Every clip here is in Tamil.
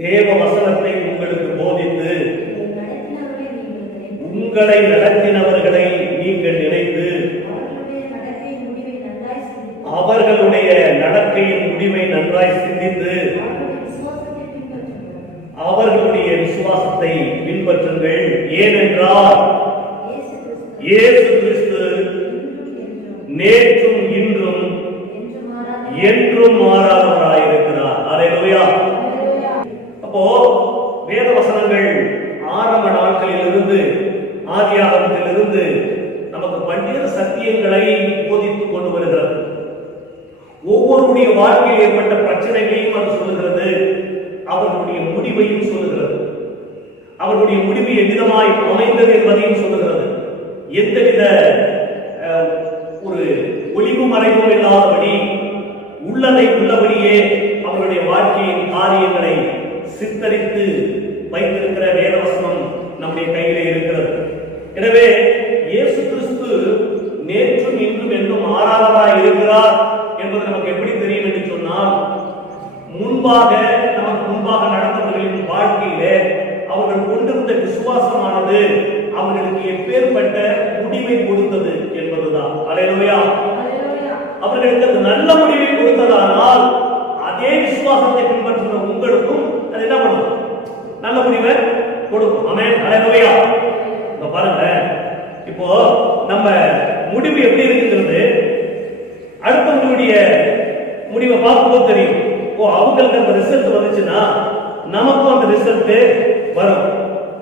தேவ வசனத்தை உங்களுக்கு போதித்து உங்களை நடத்தினவர்களை நீங்கள் நினைத்து அவர்களுடைய நடக்கையின் முடிவை நன்றாய் சிந்தித்து அவர்களுடைய விசுவாசத்தை பின்பற்றுங்கள். ஏனென்றால் இயேசு கிறிஸ்து நேற்றும் இன்றும் என்றும் மாறாதவராயிருக்கிறார். அல்லேலூயா. அப்போ வேத வசனங்கள் ஆரம்ப நாட்களிலிருந்து ஆதியாகமத்திலிருந்து நமக்கு பல்வேறு சத்தியங்களை போதித்துக் கொண்டு வருகிறது. ஒவ்வொருடைய வாழ்க்கையில் ஏற்பட்ட பிரச்சனைகளையும் அது சொல்லுகிறது, அவர்களுடைய முடிவையும் சொல்லுகிறது, அவர்களுடைய முடிவு எவ்விதமாய் அமைந்தது என்பதையும் சொல்லுகிறது. எந்தவித ஒரு ஒளிவு மறைவும் இல்லாதபடி உள்ளதை உள்ளபடியே அவருடைய வாழ்க்கையின் காரியங்களை சித்தரித்து வைத்திருக்கிற வேதவசனம் நம்முடைய கையிலே இருக்கிறது. எனவே இயேசு கிறிஸ்து நேற்றும் இன்றும் என்றும் மாறாதவராய் இருக்கிறார் என்பது நமக்கு எப்படி தெரியும் என்று சொன்னால், நமக்கு முன்பாக நடந்தவர்களின் வாழ்க்கையிலே அவர்கள் கொண்டிருந்த விசுவாசமானது அவர்களுக்கு எப்பேற்பட்ட முடிவை கொடுத்தது என்பதுதான். அல்லேலூயா. அவர்களுக்கு அது நல்ல முடிவை கொடுத்ததானால் அதே விசுவாசத்தை பின்பற்றுகிற உங்களுக்கும் அது என்ன பண்ணும்? நல்ல முடிவை கொடுக்கும். ஆமென். அல்லேலூயா. இப்ப பாருங்க, இப்போ நம்ம முடிவு எப்படி இருக்கிறது, அடுத்தவங்களுடைய முடிவை பார்க்கும்போது தெரியும். அவங்களுக்கு அந்த ரிசல்ட் வந்துச்சுன்னா நமக்கும் அந்த ரிசல்ட் வரும்.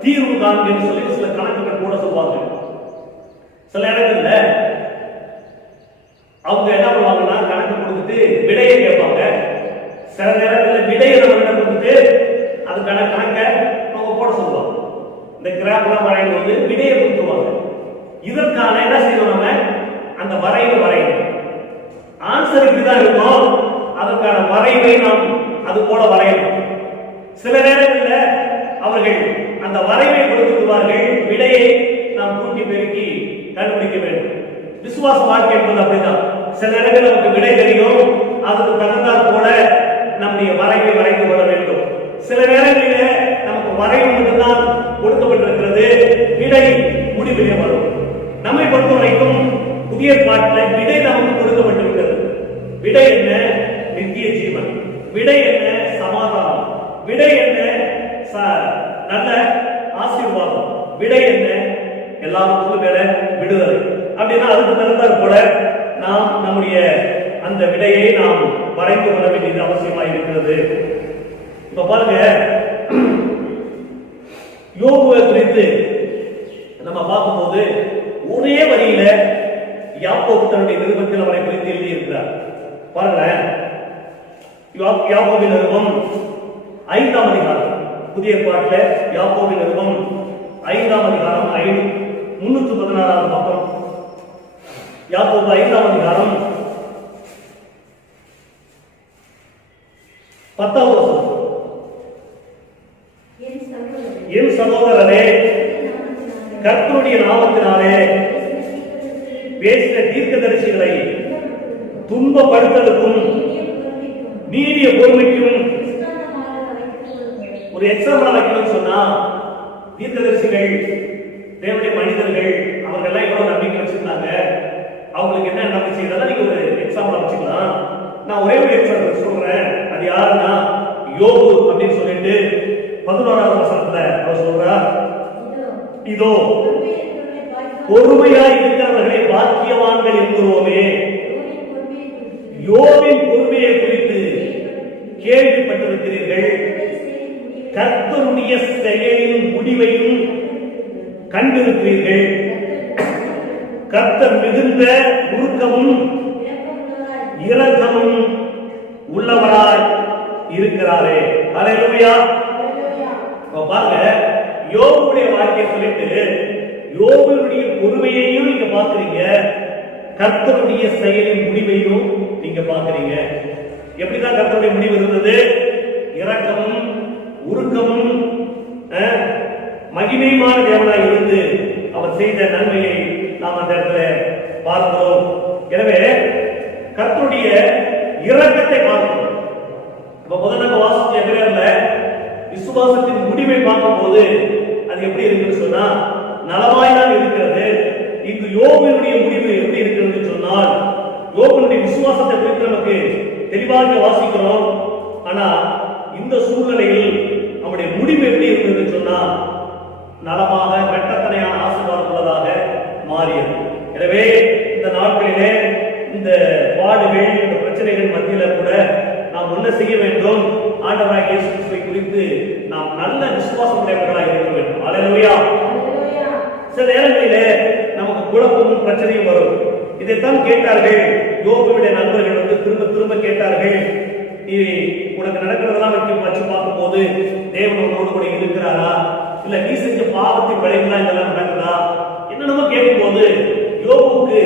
தீர்வு காண்பேன்னு சொல்லி சில கணக்குகள் கூட சொல்லுவாங்க. சில இடங்கள்ல அவங்க என்ன பண்ணுவாங்கன்னா கணக்கு கொடுத்துட்டு விடையை கேட்பாங்க. சில நேரத்தில் விடையை நம்ம கொடுத்துட்டு அதுக்கான கணக்கை அவங்க போட சொல்லுவாங்க. இந்த கிராஃப்லாம் வரையும் போது விடையை கொடுத்துருவாங்க. இதற்கான என்ன செய்யணும், நம்ம அந்த வரையணும். ஆன்சர் இப்படிதான் இருக்கும், அதற்கான வரைவை நாம் அது போல வரையணும். சில நேரங்களில் அவர்கள் அந்த வரைவை கொடுத்துடுவார்கள், விடையை நாம் கூட்டி பெருக்கி கண்டுபிடிக்க வேண்டும். விசுவாச வாழ்க்கை என்பது அப்படிதான். சில நேரங்களில் நமக்கு விடை தெரியும், அதுக்கு தகுந்தாற் போல நம்முடைய வரைவை வரைந்து கொள்ள வேண்டும். சில நேரங்களிலே நமக்கு வரைவு மட்டும்தான் கொடுக்கப்பட்டிருக்கிறது, விடை முடிவிலே வரும். நம்மை பொறுத்த வரைக்கும் புதிய பாட்டில் விடை நமக்கு கொடுக்கப்பட்டிருக்கிறது. விடை என்ன? நித்திய ஜீவன். விடை என்ன? சமாதானம். விடை என்ன? நல்ல ஆசீர்வாதம். விடை என்ன? எல்லாருக்கும் மேல விடுதலை. அப்படின்னா அதுக்கு தகுந்தாற் போல நாம் நம்முடைய அந்த விடையை நாம் வரைந்து கொள்ள வேண்டியது அவசியமாக இருக்கிறது. இப்ப பாருங்க, யோபுவை குறித்து நம்ம பார்க்கும்போது ஒரே வரியில யாக்கோபு தன்னுடைய நிருபத்தில் அவரை குறித்து எழுதி இருக்கிறார். பாருங்க, யாக்கோபின் நிருபம் 5ஆம் அதிகாரம், புதிய ஏற்பாட்டில் யாக்கோபின் நிருபம் 5ஆம் அதிகாரம் 316 பக்கம். யாக்கோபு 5ஆம் அதிகாரம் 10வது வசனம். என் சகோதரரே, கர்த்தருடைய நாமத்தினாலே பேசின தீர்க்கதரிசிகளை துன்பப்படுத்தலுக்கும் நீடிய பொறுமைக்கும் ஒரு எக்ஸாம்பிள் வைக்கணும்னு சொன்னா, தீர்க்கதரிசிகள் தேவனுடைய மனிதர்கள் அவர்கள் எல்லாம் எவ்வளவு நம்பிக்கை வச்சிருந்தாங்க, அவங்களுக்கு என்ன நம்பிக்கை செய்யறதா நீங்க ஒரு எக்ஸாம்பிள் வச்சுக்கலாம். நான் ஒரே ஒரு எக்ஸாம்பிள் சொல்றேன். அது யாருன்னா யோபு அப்படின்னு சொல்லிட்டு 11வது வசனத்துல அவர் சொல்றார், இதோ பொறுமையாய் இருக்கிறவர்களை பாக்கியவான்கள் என்கிறோமே, யோபின் பொறுமையை குறித்து கேள்விப்பட்டிருக்கிறீர்கள், கர்த்தருடைய செயலின் முடிவையும் கண்டிருக்கிறீர்கள். கர்த்தர் மிகுந்த உருக்கமும் இரக்கமும் உள்ளவராய் இருக்கிறாரே. அல்லேலூயா. பாருங்க, யோபுடைய வாழ்க்கையை சொல்லிட்டு யோபுடைய பொறுமையையும் நீங்க பாக்குறீங்க, கர்த்தருடைய செயலின் முடிவையும் நீங்க பாக்குறீங்க. எப்படிதான் கர்த்தருடைய முடிவு இருந்தது? இரக்கமும் உருக்கமும் மகிமையான தேவனாய் இருந்து அவர் செய்த நன்மையை நாம் அந்த இடத்துல பார்க்கிறோம். எனவே கர்த்தருடைய இரக்கத்தை பார்க்கிறோம். இப்ப முதல்ல வாசிச்ச எபிரேயர்ல விசுவாசத்தின் முடிவை பார்க்கும்போது அது எப்படி இருக்குன்னு சொன்னா நலமாய்தான் இருக்கிறது. இங்கு யோபுடைய முடிவு எப்படி இருக்கிறது சொன்னால், யோபுடைய விசுவாசத்தை குறித்து நமக்கு தெளிவாக வாசிக்கிறோம். ஆனா இந்த சூழ்நிலையில் அவருடைய முடிவு எப்படி இருந்தது சொன்னா நலமாக வெட்டத்தனையான ஆசீர்வாதம் உள்ளதாக மாறியது. எனவே இந்த நாட்களிலே இந்த பாடுகள் இந்த பிரச்சனைகள் மத்தியில கூட நாம் என்ன செய்ய வேண்டும்? ஆண்டவராகிய இயேசு கிறிஸ்துவை குறித்து நாம் நல்ல விசுவாசம் உடையவர்களாக இருக்க வேண்டும். அல்லேலூயா. சில நேரங்களிலே நமக்கு குழப்பமும் பிரச்சனையும் வரும். இதைத்தான் கேட்டார்கள் யோபுவுடைய நண்பர்கள் திரும்ப திரும்ப கேட்டார்கள், நீ உனக்கு நடக்கிறதெல்லாம் வச்சு பார்க்கும்போது தேவன் உன்னோடு கூட இருக்கிறாரா, இல்ல நீ செஞ்ச பாவத்தின் விளைவுதான் இதெல்லாம் நடக்குதா என்னென்னமோ கேட்கும்போது யோபுவுக்கு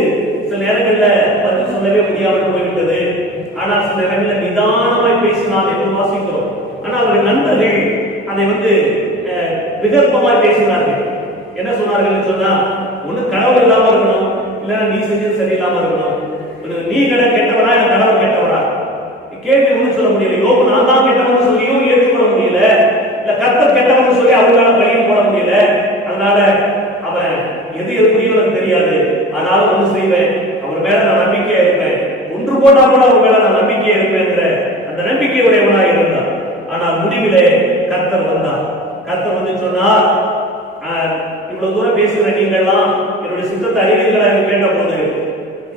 சில நேரங்கள்ல பதில் சொல்லவே முடியாமல் போய்விட்டது. ஆனால் சில நேரங்களில் நிதானமாய் பேசினால் என்று வாசிக்கிறோம். ஆனால் அவருடைய நண்பர்கள் அதை விகற்பமாய் பேசினார்கள். என்ன சொன்னார்கள் சொன்னா, ஒண்ணு கடவுள் இல்லாம இருக்கணும், இல்லைன்னா நீ செஞ்சது சரியில்லாம இருக்கணும். நீ கெட்டவரா இல்ல கடவுள் கெட்டவரா கேள்வி ஒண்ணு சொல்ல முடியல. யோபு நான் தான் கெட்டவன் சொல்லியும் ஏற்றுக்கொள்ள முடியல, இல்ல கர்த்தர் கெட்டவன் சொல்லி அவங்களால பழியும் போட முடியல. அதனால அவன் எது புரியவனுக்கு தெரியாது. அதனால ஒண்ணு செய்வேன், அவர் மேல நான் நம்பிக்கையா இருப்பேன், ஒன்று போட்டா கூட அவர் மேல நான் நம்பிக்கையா இருப்பேன் அந்த நம்பிக்கையுடையவனாக இருந்தார். ஆனால் முடிவிலே கர்த்தர் வந்தார். கர்த்தர் சொன்னார், இவ்வளவு தூரம் பேசுகிற நீங்கள்லாம் என்னுடைய சித்தத்தை அறிவீர்களா என்று கேட்ட போது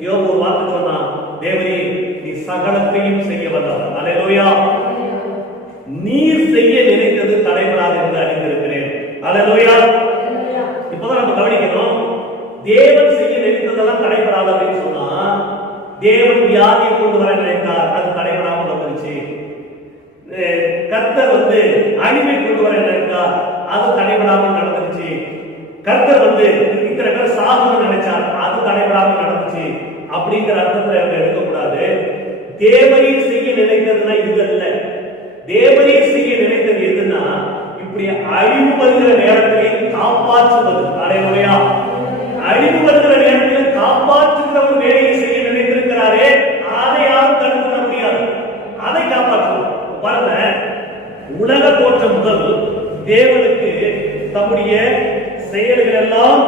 யோபு ஒரு வார்த்தை சொன்னான், தேவனே நீ சகலத்தையும் செய்ய வந்தார். அல்லேலூயா. நீர் செய்ய நினைத்தது தடைபடாது என்று அறிந்திருக்கிறேன். அல்லேலூயா. இப்பதான் நம்ம கவனிக்கணும், தேவன் செய்ய நினைத்ததெல்லாம் தடைபடாது அப்படின்னு சொன்னா, தேவன் வியாதியை கொண்டு வர நினைத்தார், அது தடைபடாமல் வந்துருச்சு. கர்த்தர் அழிவை கொண்டு வர நினைத்தார், அது தடைபடாமல் நடந்துருச்சு. கர்த்தர் இத்தனை பேர் சாகணும்னு நினைச்சார், அது தடைபடாமல் நடந்துச்சு. அப்படிங்கிற அர்த்தத்தை அவங்க எடுக்கக்கூடாது. தேவரீர் செய்ய நினைத்ததுன்னா இது அல்ல. தேவரீர் செய்ய நினைத்தது எதுன்னா, இப்படி அழிவு வருகிற நேரத்திலே காப்பாற்றுவது. அடைமுறையா அழிவு வருகிற நேரத்தில் காப்பாற்றுகிற ஒரு வேலையை செய்ய நினைத்திருக்கிறாரே, அதை யாரும் தடுக்க முடியாது. அதை காப்பாற்றுவோம். பாருங்க, உலக தோற்றம் முதல் தேவனுக்கு தம்முடைய செயல்கள் எல்லாம்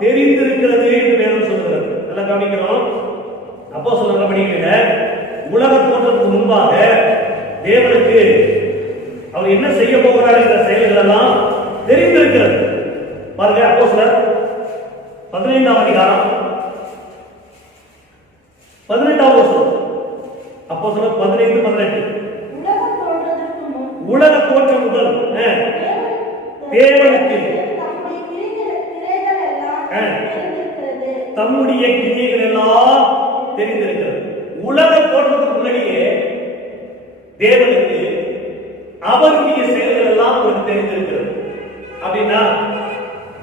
தெரிந்திருக்கிறது என்று வேதம் சொல்கிறது. நல்லா கவனிக்கிறோம். அப்போஸ்தலர் நடவடிக்கையில உலக தோற்றத்துக்கு முன்பாக தேவனுக்கு அவர் என்ன செய்ய போகிறார் என்ற செயல்கள் எல்லாம் தெரிந்திருக்கிறது. பாருங்க, அப்போஸ்தலர் 15ஆம் அதிகாரம் 18ஆம் வசனம். அப்போஸ்தலர் 15:18. உலக தோற்றம் முதல் தேவனுக்கு தம்முடைய கிரியைகள் எல்லாம் தெரிந்திருக்கிறது. உலக தோற்றத்துக்கு முன்னாடியே தேவனுக்கு அவருடைய செயல்கள் எல்லாம் தெரிந்திருக்கிறது. அப்படின்னா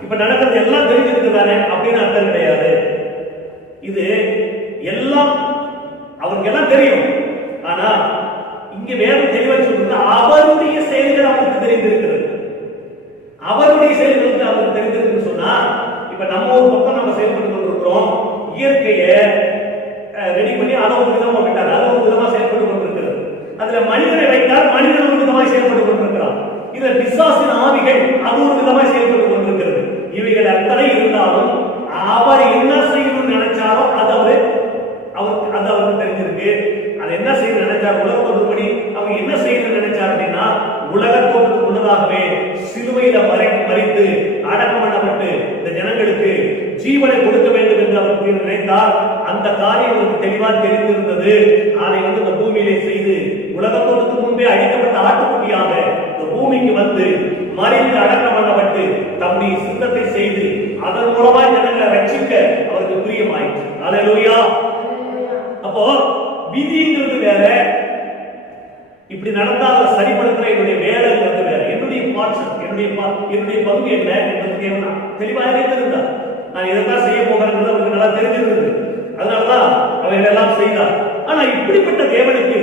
இப்ப நடக்கிறது எல்லாம் தெரிஞ்சிருக்குதானே அப்படின்னு அர்த்தம் கிடையாது. இது எல்லாம் அவருக்கு எல்லாம் தெரியும். ஆனா இங்க வேதம் தெளிவா சொல்றது, அவருடைய செயல்கள் அவருக்கு தெரிந்திருக்கிறது. அவருடைய செயல்களுக்கு அவருக்கு தெரிந்திருக்குன்னு சொன்னா, இப்ப நம்ம ஒரு பக்கம் நம்ம செயல்பட்டு கொண்டிருக்கிறோம். இயற்கையை ரெடி பண்ணி அதை ஒரு விதமா விட்டார், அது ஒரு விதமா செயல்பட்டு கொண்டிருக்கிறது. அதுல மனிதனை வைத்தால் மனிதன் ஒரு விதமாய் செயல்பட்டு கொண்டிருக்கிறான். இதுல பிசாசின் ஆவிகள் அது ஒரு விதமாய் செயல்பட்டு கொண்டிருக்கிறது. இவைகள் அத்தனை இருந்தாலும் அவர் என்ன செய்யணும்னு நினைச்சாரோ அது அவருக்கு தெரிஞ்சிருக்கு. அது என்ன செய்ய நினைச்சார், உலகத்தோடுபடி அவங்க என்ன செய்ய நினைச்சார் அப்படின்னா, உலகத்தோடு முன்னதாகவே சிலுவையில மறித்து அடக்கம் பண்ணப்பட்டு இந்த ஜனங்களுக்கு ஜீவனை கொடுக்க வேண்டும் என்று அவர் நினைத்தார். அந்த காரியம் அவருக்கு தெளிவாக தெரிந்திருந்தது. அதை இந்த பூமியிலே செய்து உலகத்தோடுக்கு முன்பே அழிக்கப்பட்ட ஆட்டுக்குட்டியாக இந்த பூமிக்கு மறித்து அடக்கம் பண்ணப்பட்டு தம்முடைய சித்தத்தை செய்து அதன் மூலமாய் ஜனங்களை ரட்சிக்க அவருக்கு பிரியமாயிற்று. அல்லேலூயா. அப்போ விதிங்கிறது வேற, இப்படி நடந்தால் சரிப்படுத்துற என்னுடைய வேலை வேற, என்னுடைய பங்கு என்ன என்பது தெளிவாக இருந்தார். நான் இதைத்தான் செய்ய போகிறேன் அவருக்கு நல்லா தெரிஞ்சிருந்தது. அதனாலதான் அவர் எல்லாம் செய்தார். ஆனா இப்படிப்பட்ட தேவனுக்கு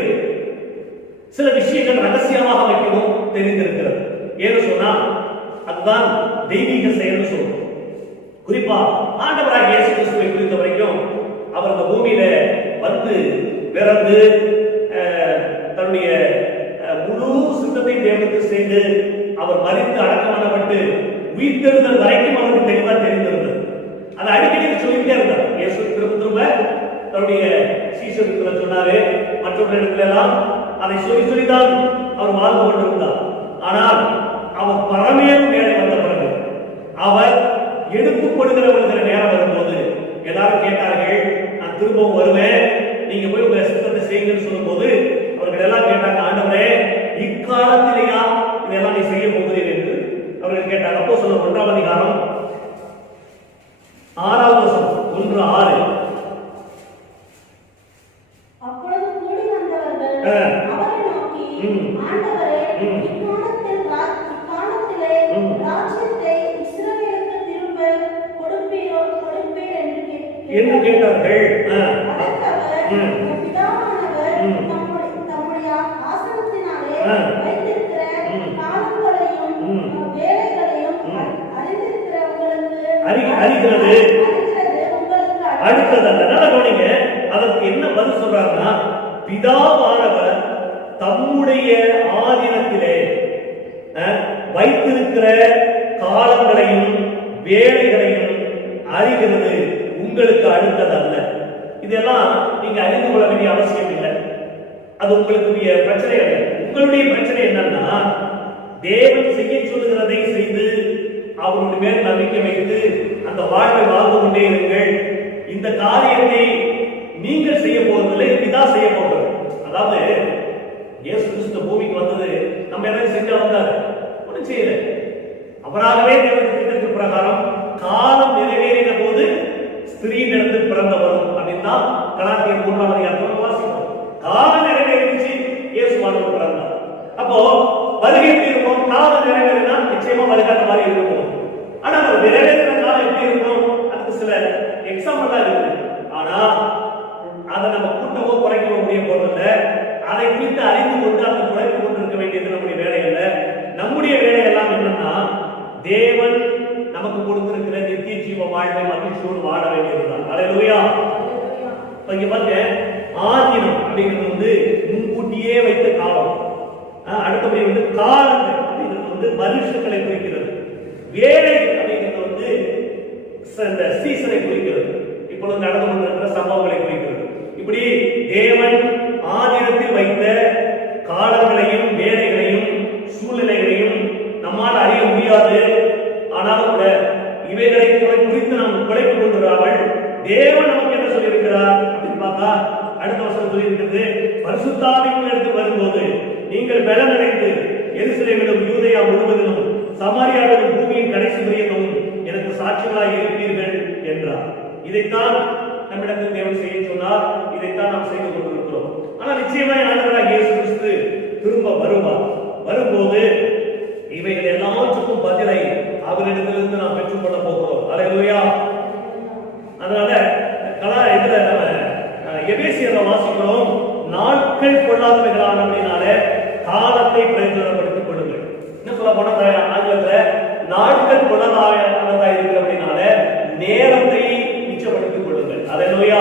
சில விஷயங்கள் ரகசியமாக வைக்கவும் தெரிந்திருக்கிறது. ஏன்னு சொன்னா அதுதான் தெய்வீக செயல் சொல்றோம். குறிப்பா ஆண்டவராகிய இயேசு கிறிஸ்துவை குறித்த வரைக்கும் அவர் இந்த பூமியில பிறந்து தன்னுடைய முழு சித்தத்தை தேவனுக்கு செய்து அவர் மரித்து அடக்கம் பண்ணப்பட்டு உயிர்த்தெழுதல் வரைக்கும் அவருக்கு தெளிவா தெரிந்திருந்தது. அதை அடிக்கடி சொல்லிட்டே இருந்தார். இயேசு திரும்ப திரும்ப தன்னுடைய சீஷர்களுக்கு சொன்னாரு, மற்றொரு இடத்துல எல்லாம் அதை சொல்லிதான் அவர் வாழ்ந்து கொண்டிருந்தார். ஆனால் அவர் பரமேறும் வேலை வந்த பிறகு அவர் எடுத்துக் கொடுக்கிற நேரம் வரும்போது எல்லாரும் கேட்டார்கள், நான் திரும்பவும் வருவேன், நீங்க போய் உங்க சித்தத்தை செய்யுங்கன்னு சொல்லும் போது அவர்கள் எல்லாம் கேட்டாங்க, ஆண்டவரே இக்காலத்திலேயா இதெல்லாம் நீ செய்ய போகிறீர்கள் என்று அவர்கள் கேட்டாங்க. அப்போஸ்தலர் 1ஆம் அதிகாரம் 6ஆம் வசனம் 1:6. அப்பொழுது கூடி வந்தவர்கள் அவரை நோக்கி, ஆண்டவரே இக்காலத்திலே ராஜ்யத்தை இஸ்ரவேலுக்கு திரும்ப கொடுப்பீர் என்று கேட்டார்கள். பிதாவானவர் தம்முடைய ஆசனத்தினாலே வைத்திருக்கிற காலங்களையும் வேலைகளையும் அறிந்திருக்கிற உங்களுக்கு அடுத்ததல்ல. கவனிங்க, அதற்கு என்ன பதில் சொல்றாங்கன்னா, பிதாவானவர் தம்முடைய ஆதீனத்திலே வைத்திருக்கிற காலங்களையும் வேலைகளையும் அறிகிறது உங்களுக்கு அடுத்ததல்ல. இதெல்லாம் நீங்க அறிந்து கொள்ள வேண்டிய அவசியம் இல்லை. அது உங்களுக்கு பிரச்சனை இல்லை. உங்களுடைய பிரச்சனை என்னன்னா, தேவன் செய்ய சொல்லுகிறதை செய்து அவருடைய மேல் நம்பிக்கை வைத்து அந்த வாழ்வை வாழ்ந்து கொண்டே இருங்கள். இந்த காரியத்தை நீங்கள் செய்ய போவதில்லை, பிதா செய்ய போகிறது. அதாவது இயேசு கிறிஸ்து பூமிக்கு வந்தது நம்ம எதாவது செஞ்சா வந்தார்? ஒன்றும் செய்யல. அவராகவே தேவனுடைய திட்டத்தின் பிரகாரம் காலம் நிறைவேறின போது ஸ்திரீ நடந்து பிறந்தவரும் அப்படின்னா கலாத்தியர் 3ஆம் அதிகாரத்தில் வாசிக்கிறோம். காலம் நிறைவேறிச்சு, இயேசுவானவர் பிறந்தார். அப்போ வருகை எப்படி இருக்கும்? காலம் நிறைவேறினா நிச்சயமா வருகாத மாதிரி இருக்கும். ஆனா அந்த நிறைவேறின காலம் எப்படி இருக்கும்? அதுக்கு சில எக்ஸாம்பிள் இருக்கு. ஆனா அதை நம்ம கூட்டவோ குறைக்கவோ முடிய போறதில்ல. அதை குறித்து அறிந்து கொண்டு அதை குறைத்து கொண்டு இருக்க வேண்டியது நம்முடைய வேலை அல்ல. நம்முடைய வேலை எல்லாம் என்னன்னா, தேவன் நமக்கு கொடுத்திருக்கிற நித்திய ஜீவ வாழ்வை மகிழ்ச்சியோடு வாழ வேண்டியதுதான். அல்லேலூயா. இங்க பாருங்க, ஆதீனம் அப்படிங்கிறது முன்கூட்டியே வைத்த காலம். அடுத்தபடி காலங்கள் அப்படிங்கிறது வருஷங்களை குறிக்கிறது. வேலை அப்படிங்கிறது இந்த சீசனை குறிக்கிறது. இப்பொழுது நடந்து கொண்டிருக்கிற சம்பவங்களை குறிக்கிறது. இப்படி தேவன் ஆதீனத்தில் வைத்த காலங்களையும் வேலைகளையும் சூழ்நிலைகளையும் நம்மால் அறிய முடியாது. ஆனாலும் கூட இவைகளை குறித்து நாம் குறைத்துக் கொண்டிருக்கிறார்கள். தேவன் நமக்கு என்ன சொல்லியிருக்கிறார் அப்படின்னு பார்த்தா, அடுத்த வருஷம் சொல்லியிருக்கிறது, பரிசுத்தாவின் எடுத்து வரும்போது நீங்கள் பலனடைந்து எருசலேமிலும் யூதேயா முழுவதிலும் சமாரியாவிலும் பூமியின் கடைசி வரையிலும் எனக்கு சாட்சிகளாய் இருப்பீர்கள் என்றார். இதைத்தான் நம்மிடத்தில் தேவன் செய்ய சொன்னார். இதைத்தான் நாம் செய்து கொண்டிருக்கிறோம். ஆனால் நிச்சயமாய் ஆண்டவராகிய இயேசு கிறிஸ்து திரும்ப வருவார். வரும்போது இவைகள் எல்லாவற்றுக்கும் பதிலை அவரிடத்திலிருந்து நாம் பெற்றுக்கொள்ள போகிறோம். அல்லேலூயா. அதனால இதுல நம்ம எபேசியர்ல வாசிக்கிறோம், நாட்கள் கொள்ளாதவைகளானபடினால காலத்தை பிரயோஜனப்படுத்திக் கொள்ளுங்கள். என்ன சொல்ல போனா ஆங்கிலத்துல நாட்கள் கொள்ளாதவையாக இருக்கிறபடினால நேரத்தை மிச்சப்படுத்திக் கொள்ளுங்கள். அல்லேலூயா.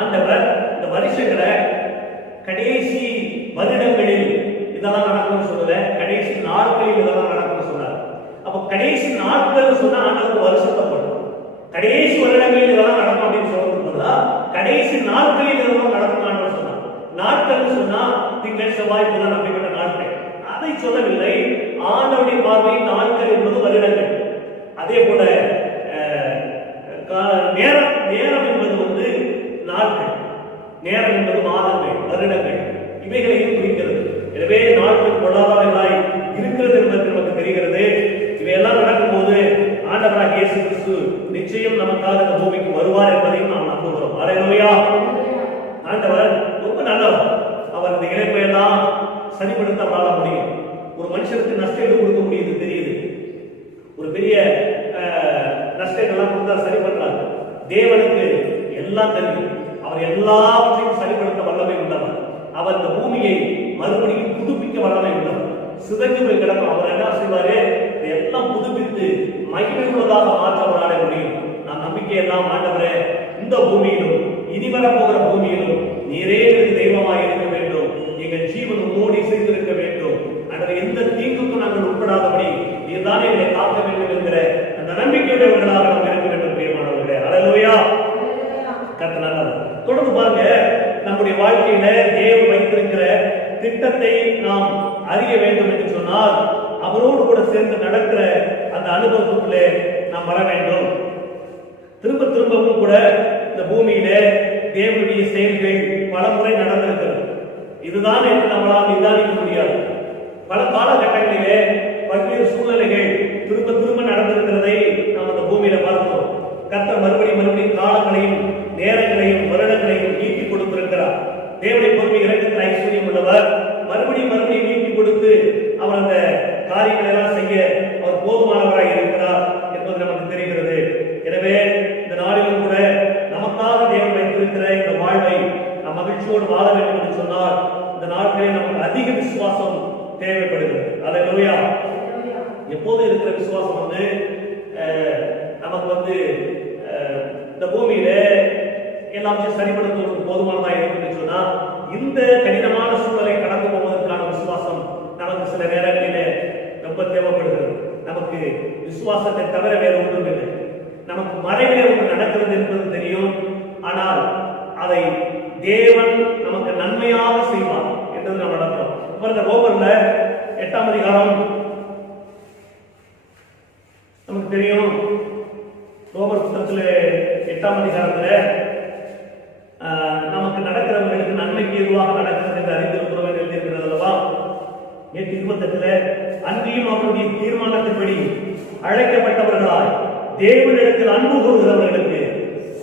ஆண்டவர் இந்த வருஷங்களை கடைசி வருடங்களில் இதெல்லாம் நடக்கும்னு சொல்லல, கடைசி நாட்களில் இதெல்லாம் நடக்கும்னு சொன்னார். அப்ப கடைசி நாட்கள் சொன்னா ஆண்டவர் வருஷத்தை போடும். கடைசி வருடங்களில் இதெல்லாம் நடக்கும் அப்படின்னு சொல்றதுல கடைசி நாட்களில் இதெல்லாம் நடக்கும் ஆண்டவர் சொன்னார். நாட்கள் சொன்னா திங்கள் செவ்வாய் புதன் அப்படிப்பட்ட நாட்கள், அதை சொல்லவில்லை. ஆண்டவருடைய பார்வையில் நாட்கள் என்பது வருடங்கள். அதே போல நேரம் என்பது நாட்கள், நேரம் என்பது மாதங்கள், வருடங்கள், இவைகளையும் குறிக்கிறது. எனவே நாட்கள் கொள்ளாதவர்களாய் இருக்கிறது என்பது நமக்கு தெரிகிறது. இவையெல்லாம் நடக்கும் போது ஆண்டவராகிய இயேசு கிறிஸ்து நிச்சயம் நமக்காக இந்த பூமிக்கு வருவார் என்பதையும் நாம் நம்புகிறோம். அல்லேலூயா. ஆண்டவர் ரொம்ப நல்லவர். அவர் இந்த இழப்பையெல்லாம் சரிப்படுத்த வாழ முடியும். ஒரு மனுஷனுக்கு நஷ்டம் கொடுக்க முடியுது தெரியுது. ஒரு பெரிய நஷ்டங்கள்லாம் கொடுத்தா சரி பண்றாங்க. தேவனுக்கு எல்லாம் தெரியும். அவர் எல்லாவற்றையும் சரிப்படுத்த வல்லமை உள்ளவர். அவர் இந்த பூமியை மறுபடியும் புதுப்பிக்க வல்லமை உள்ளவர். சிதைந்து போய் கிடக்கும் அவர் என்ன செய்வாரு? எல்லாம் புதுப்பித்து மகிமை உள்ளதாக மாற்ற அவரால முடியும். நான் நம்பிக்கையெல்லாம் ஆண்டவரே, இந்த பூமியிலும் இனி வரப்போகிற பூமியிலும் நீரே தெய்வமாக இருக்க வேண்டும். எங்கள் ஜீவன் மோடி செய்திருக்க வேண்டும். ஆண்டவரே, எந்த தீங்குக்கும் நாங்கள் திட்டத்தை நாம் அறிய வேண்டும் என்று சொன்னால் அவரோடு கூட சேர்ந்து நடக்கிற அந்த அனுபவத்துக்குள்ளே நாம் வர வேண்டும். திரும்ப திரும்பவும் கூட இந்த பூமியில தேவனுடைய செயல்கள் பல முறை நடந்திருக்கிறது. இதுதான் என்று நம்மளால் நிதானிக்க முடியாது. பல காலகட்டங்களிலே பல்வேறு சூழ்நிலைகள் திரும்ப திரும்ப நடந்திருக்கிறதை நாம் அந்த பூமியில பார்க்கிறோம். கர்த்தர் மறுபடியும் காலங்களையும் நேரங்களையும் வருடங்களையும் நீட்டி கொடுத்திருக்கிறார். தேவனுடைய பொறுமை இறக்கத்தில் ஐஸ்வர்யம் உள்ளவர். மறுபடியும் நீட்டி கொடுத்து அவர் அந்த காரியங்களை எல்லாம் செய்ய அவர் போதுமானவராக இருக்கிறார் என்பது நமக்கு தெரிகிறது. எனவே இந்த நாளிலும் கூட நமக்காக தேவன் வைத்திருக்கிற இந்த வாழ்வை நாம் மகிழ்ச்சியோடு வாழ வேண்டும் என்று சொன்னால் இந்த நாட்களில் நமக்கு அதிக விசுவாசம் தேவைப்படுகிறது. அல்லேலூயா. எப்போது இருக்கிற விசுவாசம் நமக்கு இந்த பூமியில எல்லாத்தையும் சரிப்படுத்துவதற்கு போதுமானதாக இருக்குன்னு சொன்னா இந்த கடினமான சூழலை கடந்து போவதற்கான விசுவாசம் நமக்கு சில நேரங்களிலே ரொம்ப தேவைப்படுகிறது. நமக்கு விசுவாசத்தை தவிர வேறு ஒன்றும் இல்லை. நமக்கு மறைவிலே ஒன்று நடக்கிறது என்பது தெரியும். ஆனால் அதை தேவன் நமக்கு நன்மையாக செய்வார் என்றது நாம் நடக்கிறோம். இந்த ரோமர்ல 8ஆம் அதிகாரம் நமக்கு தெரியும். ரோமர் புத்தகத்தில் 8ஆம் அதிகாரத்துல நமக்கு நடக்கிறவர்களுக்கு நன்மைக்கு எதுவாக நடக்கிறது என்று அறிந்திருக்கிறோம் என்று எழுதியிருக்கிறது அல்லவா? 8:28 அன்றியும் அவருடைய தீர்மானத்தின்படி அழைக்கப்பட்டவர்களாய் தேவனிடத்தில் அன்பு கூறுகிறவர்களுக்கு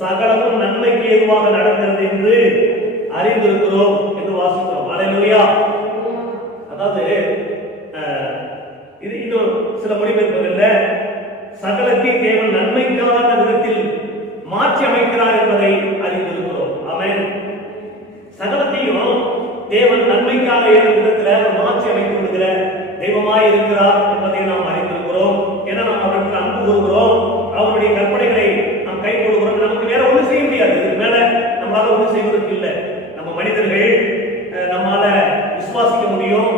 சகலமும் நன்மைக்கு ஏதுவாக நடக்கிறது என்று அறிந்திருக்கிறோம் என்று வாசிக்கிறோம். அல்லேலூயா. அதாவது இது இன்னும் சில மொழிபெயர்ப்புகளில் சகலத்தையும் தேவன் நன்மைக்கான விதத்தில் மாற்றி அமைக்கிறார் என்பதை அறிந்திருக்கிறோம். ஆமென். சகலத்தையும் தேவன் நன்மைக்கான விதத்தில் மாற்றி அமைத்து விடுகிற தெய்வமாய் இருக்கிறார் என்பதை நாம் அறிந்திருக்கிறோம். ஏன்னா நாம் அவருக்கு அன்பு கூறுகிறோம், அவருடைய கற்பனைகளை நாம் கை கொள்கிறோம். நமக்கு வேற ஒன்றும் செய்ய முடியாது. இதுக்கு மேல நம்மளால ஒன்றும் செய்வதற்கு இல்லை. நம்ம மனிதர்கள் நம்மால விசுவாசிக்க முடியும்,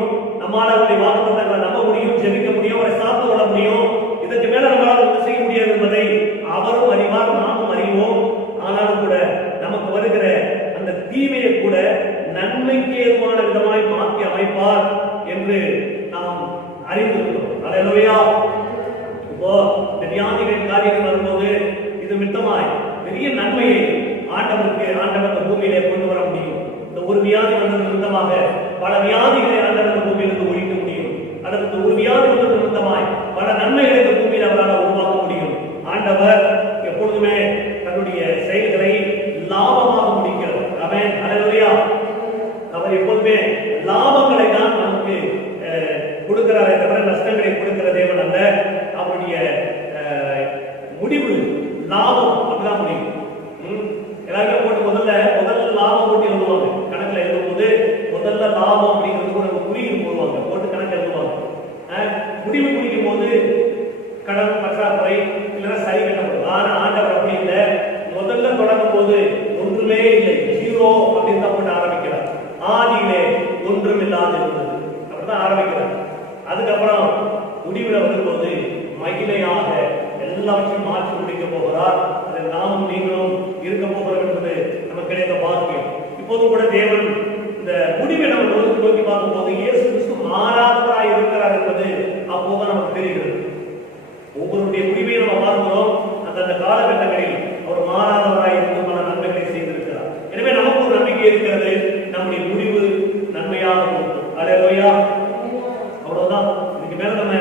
நம்மால அவருடைய வாக்குத்தத்தங்களை நம்ப முடியும், ஜெபிக்க முடியும், அவரை சார்ந்து கொள்ள முடியும். இதற்கு மேல நம்மளால ஒன்றும் செய்ய முடியாது என்பதை அவரும் அறிவார், நாமும் அறிவோம். ஆனாலும் கூட நமக்கு வருகிற அந்த தீமையை கூட நன்மைக்கு ஏதுவான விதமாய் மாற்றி அமைப்பார் என்று நாம் அறிந்திருக்கிறோம். அல்லேலூயா. இப்போ இந்த வியாதிகளின் காரியங்கள் வரும்போது இது மித்தமாய் பெரிய நன்மையை ஆண்டவர் இந்த பூமியிலே கொண்டு வர முடியும். இந்த ஒரு வியாதி வந்தது நிமித்தமாக பல வியாதிகளை ஆண்டவர் இந்த பூமியிலிருந்து ஒழிக்க முடியும். அதற்கு ஒரு வியாதி வந்தது நிமித்தமாய் பல நன்மைகளை இந்த பூமியில் அவரால் உருவாக்க முடியும். ஆண்டவர் எப்பொழுதுமே தன்னுடைய செயல்களை லாபமாக முடிக்கிறார். ஆமென். அல்லேலூயா. அவர் எப்பொழுதுமே லாபங்களை தான் நமக்கு கொடுக்கிறாரே தவிர நஷ்டங்களை கொடுக்கிற தேவன் அல்ல. அவருடைய முடிவு லாபம் அப்படிதான் முடியும். எல்லாருமே போட்டு முதல்ல லாபம் போட்டு எழுதுவாங்க. கணக்குல எழுதும்போது முதல்ல லாபம் அப்படிங்கிறது கூட குறியீடு போடுவாங்க, போட்டு கணக்கு எழுதுவாங்க. முடிவு குறிக்கும் போது கடன் பற்றாக்குறை இல்லைன்னா சரி கட்டப்படும். ஆனா ஆண்டவர் அப்படி இல்லை. முதல்ல தொடங்கும் போது ஒன்றுமே இல்லை, ஜீரோ அப்படின்னு தான் போட்டு ஆரம்பிக்கிறார். ஆதியிலே ஒன்றும் இல்லாது இருந்தது அப்படிதான் ஆரம்பிக்கிறார். அதுக்கப்புறம் முடிவில் வரும்போது மகிமையாக எல்லாவற்றையும் மாற்றி முடிக்க போகிறார். அதில் நாமும் நீங்களும் இருக்க போகிறோம் என்பது நமக்கு கிடைத்த பாக்கியம். இப்போது கூட தேவன் இந்த முடிவை நம்ம நோக்கி பார்க்கும் போது இயேசு கிறிஸ்து மாறாதவராய் இருக்கிறார் என்பது அப்போதான் நமக்கு தெரிகிறது. ஒவ்வொருடைய முடிவை நம்ம பார்க்கிறோம். அந்த காலகட்டங்களில் அவர் மாறாதவராய் இருந்து பல நன்மைகளை செய்திருக்கிறார். எனவே நமக்கு ஒரு நம்பிக்கை இருக்கிறது, நம்முடைய முடிவு நன்மையாக இருக்கும். அல்லேலூயா. அவ்வளவுதான். இதுக்கு மேல நம்ம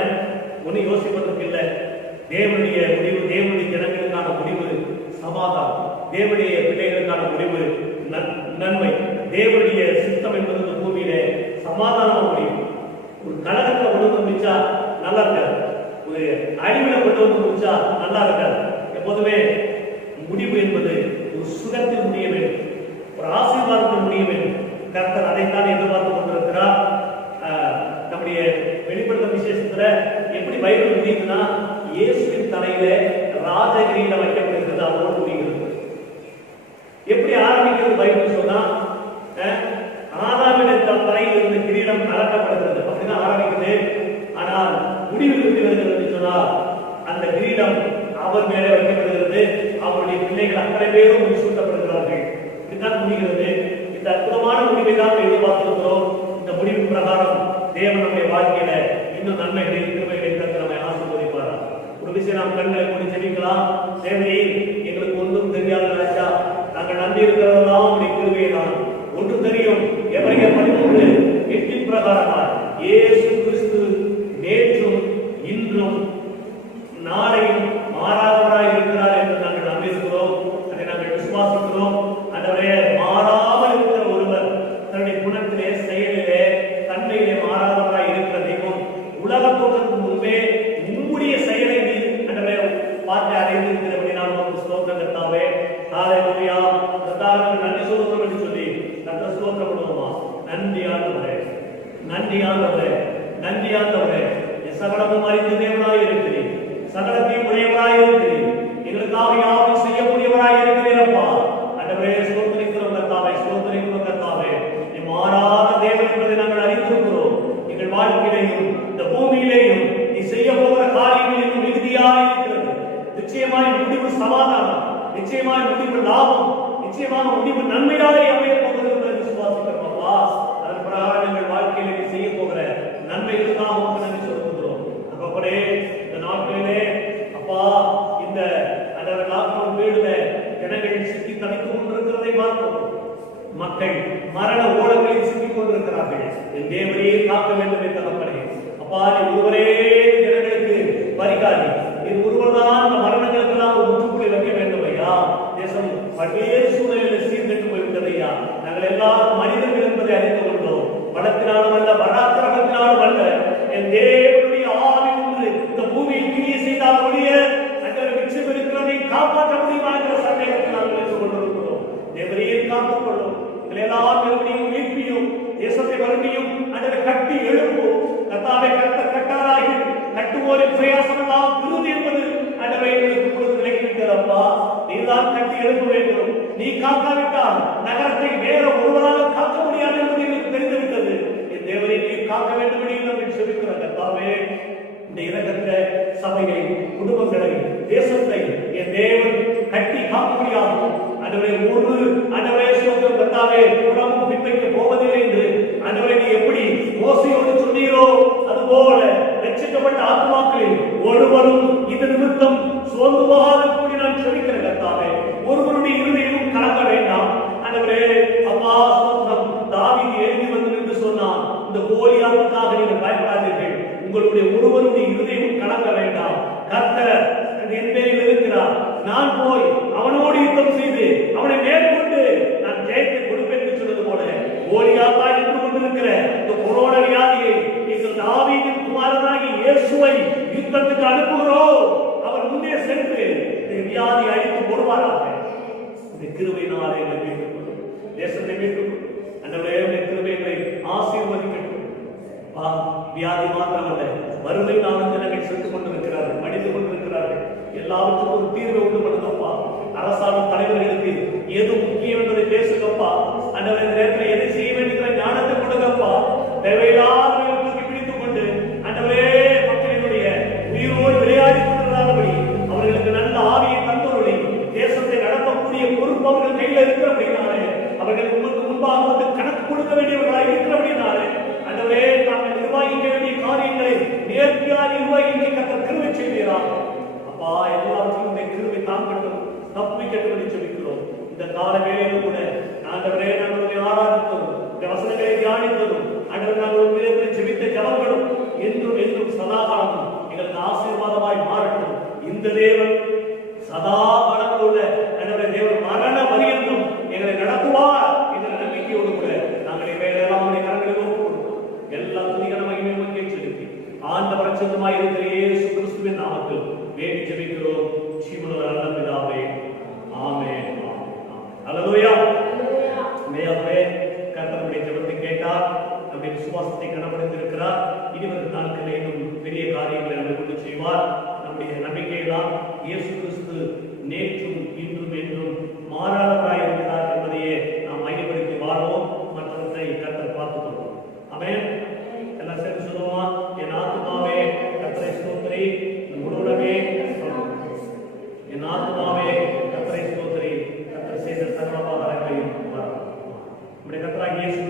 ஒன்னும் யோசிப்பதற்கு இல்லை. தேவனுடைய முடிவு, தேவனுடைய ஜனங்களுக்கான முடிவு சமாதானம், தேவனுடைய பிள்ளைகளுக்கான முடிவு நன்மை. தேவனுடைய சித்தம் என்பது இந்த பூமியிலே சமாதானம் முடியும். ஒரு கலகத்தை கொண்டு வந்து முடிச்சா நல்லா இருக்காது, ஒரு அடிமையை கொண்டு வந்து முடிச்சா நல்லா இருக்காது. எப்போதுமே முடிவு என்பது ஒரு சுகத்தில் முடிய வேண்டும், ஒரு ஆசீர்வாதத்தில் முடிய வேண்டும். கர்த்தர் அதைத்தான் எதிர்பார்த்து கொண்டிருக்கிறார். நம்முடைய வெளிப்படுத்த விசேஷத்துல எப்படி பைபிள் முடியுதுன்னா இயேசுவின் தலையில ராஜகிரியில வைக்கப்படுகிறது, அதோடு முடிகிறது. எப்படி ஆரம்பிக்கிறது பைபிள் சொன்னா ஆதாமின் தலையில் இருந்து கிரீடம் கலட்டப்படுகிறது, அப்படிதான் ஆரம்பிக்குது. ஆனால் முடிவில் எப்படி வருகிறது சொன்னால் அந்த கிரீடம் அவர் மேலே வைக்கப்படுகிறது. அவருடைய பிள்ளைகள் அத்தனை பேரும் சூட்டப்படுகிறார்கள். இப்படித்தான் முடிகிறது. இந்த அற்புதமான முடிவை தான் எதிர்பார்த்திருக்கிறோம். இந்த முடிவு தேவன் நம்முடைய வாழ்க்கையில இன்னும் நன்மைகளை கிருபைகளை தந்து நம்மை ஆசீர்வதிப்பாரா. ஒரு விஷயம் நாம் கண்களை மூடி ஜெபிக்கலாம். தேவனே, எங்களுக்கு ஒன்றும் தெரியாத ராஜா, நாங்கள் நம்பி இருக்கிறதெல்லாம் உடைய கிருபையை தான். ஒன்று தெரியும், எபிரேயர் 13:8 பிரகாரமாக இயேசு கிறிஸ்து நேற்றும் இன்றும் நாளையும் மாறாதவராய் இருக்கிறார் என்று நாங்கள் நம்பியிருக்கிறோம். அதை நாங்கள் விசுவாசிக்கிறோம். ஆண்டவரே, மாறாமல் இருக்கிற ஒருவர் தன்னுடைய குணத்திலே, செயலிலே, தன்மையிலே மாறாதவராய் இருக்கிற தெய்வம் உலக தோற்றத்துக்கு முன்பே உம்முடைய செயலை ஆண்டவரே பார்த்து அறிந்திருக்கிறபடி நான் உங்களுக்கு ஸ்தோத்திரம் கர்த்தாவே. ஹல்லேலூயா. கர்த்தாவுக்கு நன்றி சொல்லுகிறோம் என்று சொல்லி கர்த்தர் ஸ்தோத்திரம் பண்ணுவோமா? நன்றி ஆண்டவரே, நன்றி ஆண்டவரே, நன்றி ஆண்டவரே. சகலமும் அறிந்த தேவனாய் இருக்கிறீர், சகலத்தையும் உடையவராய் இருக்கிறீர், எங்களுக்காக யாவும் செய்யக்கூடியவராய் இருக்கிறீரப்பா. ஆண்டவரே, ஸ்தோத்திரிக்கிறோம் கர்த்தாவே, ஸ்தோத்திரிக்கிறோம் கர்த்தாவே. நீ மாறாத தேவன் என்பதை நாங்கள் அறிந்திருக்கிறோம். எங்கள் வாழ்க்கையிலேயும் இந்த பூமியிலேயும் நீ செய்ய போகிற காரியங்களில் மிகுதியாய் இருக்கிறது. நிச்சயமாய் முடிவு சமாதானம், நிச்சயமாய் முடிவு லாபம், நிச்சயமாக முடிவு நன்மையாய் அமைய போகிறது என்று விசுவாசிக்கிறோம் அப்பா. அதன் பிரகாரம் எங்கள் வாழ்க்கையில நீ செய்ய போகிற நன்மைகளுக்காக உமக்கு நன்றி சொல்லுகிறோம். அப்பப்படே இந்த நாட்களிலே அப்பா, இந்த லாக்டவுன் வீடுல ஜனங்கள் சிக்கி தவித்துக் கொண்டிருக்கிறதை பார்க்கிறோம். மக்கள் மரண ஓடங்களில் சிக்கிக் கொண்டிருக்கிறார்கள். என் தேவனையே காக்க வேண்டும் என்ற தகப்பனே, அப்பா நீ ஒருவரே ஜனங்களுக்கு பரிகாரி, நீ ஒருவர்தான் அந்த மரணங்களுக்கெல்லாம் ஒரு முற்றுப்புள்ளி வைக்க வேண்டும் ஐயா. தேசம் பல்வேறு சூழ்நிலையில் சீர்கெட்டு போய்விட்டது ஐயா. நாங்கள் எல்லாரும் மனிதர்கள் என்பதை அறிந்து கொண்டோம். பலத்தினாலும் அல்ல, பராக்கிரமத்தினாலும் அல்ல, என் தேவனுடைய ஆவி ஒன்று இந்த பூமியில் கிரியை செய்தால் ஒழிய அந்த மிச்சம் இருக்கிறதை காப்பாற்ற முடியுமா என்ற சந்தேகத்தை நாங்கள் எடுத்துக் கொண்டிருக்கிறோம். தேவனையே காத்துக் கொள்ளும். எல்லாம் மறுபடியும் மீட்பியும் தேசத்தை மறுபடியும் அந்த கட்டி எழுப்பும். கர்த்தாவே, கட்டாராகி கட்டுவோரின் பிரயாசம் எல்லாம் விருது என்பது ஆண்டவரே எங்களுக்கு இப்பொழுது கிடைக்கின்றதப்பா. நீதான் கட்டி எழுப்ப வேண்டும். நீ காக்காவிட்டால் நகரத்தை வேற ஒருவரால் காக்க முடியாது என்பது எங்களுக்கு தெரிந்துவிட்டது. என் தேவனை நீர் காக்க வேண்டும் என்று நாங்கள் செபிக்கிற கர்த்தாவே, இந்த இரக்கத்த சபையை, குடும்பங்களை, தேசத்தை என் தேவன் கட்டி காக்க முடியாது. ஆண்டவரே, ஒரு ஆண்டவரே சோதனை கர்த்தாவே, புறமும் பின்பைக்கு போவதில்லை என்று ஆண்டவரே நீ எப்படி மோசையோடு சொன்னீரோ அதுபோல ரட்சிக்கப்பட்ட ஆத்மாக்களில் ஒருவரும் இது நிமித்தம் சோர்ந்து போகாத கூடி நான் செபிக்கிற கர்த்தாவே, ஒருவருடைய இருதயமும் கலங்க வேண்டாம். ஆண்டவரே அப்பா ஸ்தோத்திரம். தாவீது எழுதி வந்து என்று சொன்னான், இந்த கோலியாத்துக்காக நீங்கள் பயப்படாதீர்கள், உங்களுடைய ஒருவருடைய இருதயமும் கலங்க வேண்டாம். கர்த்தர் என் பேரில் இருக்கிறார், நான் போய் அவனோடு யுத்தம் செய்து அவனை மேற்கொண்டு நான் ஜெயத்தை கொடுப்பேன் என்று சொன்னது போல கோலியாத்தா என்று கொண்டிருக்கிற இந்த கொரோனா வியாதியை எங்கள் தாவீதின் குமாரனாகிய இயேசுவை யுத்தத்துக்கு அனுப்புகிறோம். அவர் முன்னே சென்று இந்த வியாதி அழித்து போடுவாராக. இந்த கிருபையினாலே எங்களை மீட்டுக்கொள்ளும், தேசத்தை மீட்டுக்கொள்ளும். அந்த கிருபைகளை ஆசீர்வதிக்கட்டும். வியாதி மாத்திரமல்ல, வறுமை நாளும் ஜனங்கள் சென்று கொண்டிருக்கிறார்கள், மடிந்து கொண்டிருக்கிறார்கள். எல்லாவற்றுக்கும் ஒரு தீர்வை உண்டு பண்ணுங்கப்பா. அரசாங்கம் தலைவர்களுக்கு எது முக்கியம் என்பதை பேசுங்கப்பா. அந்த நேரத்தில் எதை செய்ய வேண்டிய ஞானத்தை கொடுங்கப்பா. தேவையில்லாத தூக்கி பிடித்துக் கொண்டு அந்தவரே மக்களினுடைய உயிரோடு விளையாடி கொண்டிருந்தார்களபடி அவர்களுக்கு நல்ல ஆவியை தந்தவர்களை தேசத்தை நடத்தக்கூடிய பொறுப்பு அவர்கள் கையில் இருக்கிறபடினாலே, அவர்கள் உங்களுக்கு முன்பாக வந்து கணக்கு கொடுக்க வேண்டியவர்களாக இருக்கிறபடினாலே, அந்தவரே நாங்கள் நிர்வாகிக்க வேண்டிய காரியங்களை நேர்த்தியாக நிர்வாகிக்க கர்த்தர் கிருபை செய்கிறார். அப்பா, எல்லாவற்றையும் கிருபை தாங்கட்டும், தப்பிக்கட்டும் சொல்லிக்கிறோம். இந்த கால வேளையிலும் கூட ஆண்டவரே நாங்கள் ஆராதித்தோம், இந்த வசனங்களை தியானித்ததும் ஆண்டவர் நாங்கள் செபித்த ஜபங்களும் என்றும் என்றும் சதாகாலமும் எங்களுக்கு ஆசீர்வாதமாய் மாறட்டும். இந்த தேவன் சதா வளர்ந்து உள்ள தேவன் மரண பரியந்தம் எங்களை நடத்துவார் என்ற நம்பிக்கையோடு கூட நாங்கள் இவையெல்லாம் கரங்களில் ஒப்புக்கொடுக்கிறோம். எல்லா துணிகளை மகிமையை செலுத்தி ஆண்டவர் அச்சமாய் இருக்கிற இயேசு கிறிஸ்துவின் நாமத்தில் வேண்டி ஜெபிக்கிறோம் ஜீவனுள்ள நல்ல பிதாவே, ஆமென். அல்லேலூயா. மேயாவே கர்த்தருடைய ஜெபத்தை கேட்டார், நம்முடைய விசுவாசத்தை கனப்படுத்தியிருக்கிறார். இனிவரும் நாட்களில் இன்னும் பெரிய காரியங்களை நம்மை கொண்டு செய்வார். நம்முடைய நம்பிக்கையெல்லாம் இயேசு கிறிஸ்து நேற்றும் இன்றும் என்றும் மாறாதவராய் இருக்கிறார் என்பதையே நாம் மையப்படுத்தி வாழ்வோம். மற்றவற்றை கர்த்தர் பார்த்துக் கொள்வோம். ஆமென். எல்லாம் சேர்ந்து சொல்லுவோமா? என் ஆத்துமாவே கர்த்தரை ஸ்தோத்திரி, முழுவதுமே என் ஆத்துமாவே கர்த்தரை ஸ்தோத்திரி, கர்த்தர் செய்த சர்வ உபகாரங்களையும் நம்முடைய கர்த்தராகிய இயேசு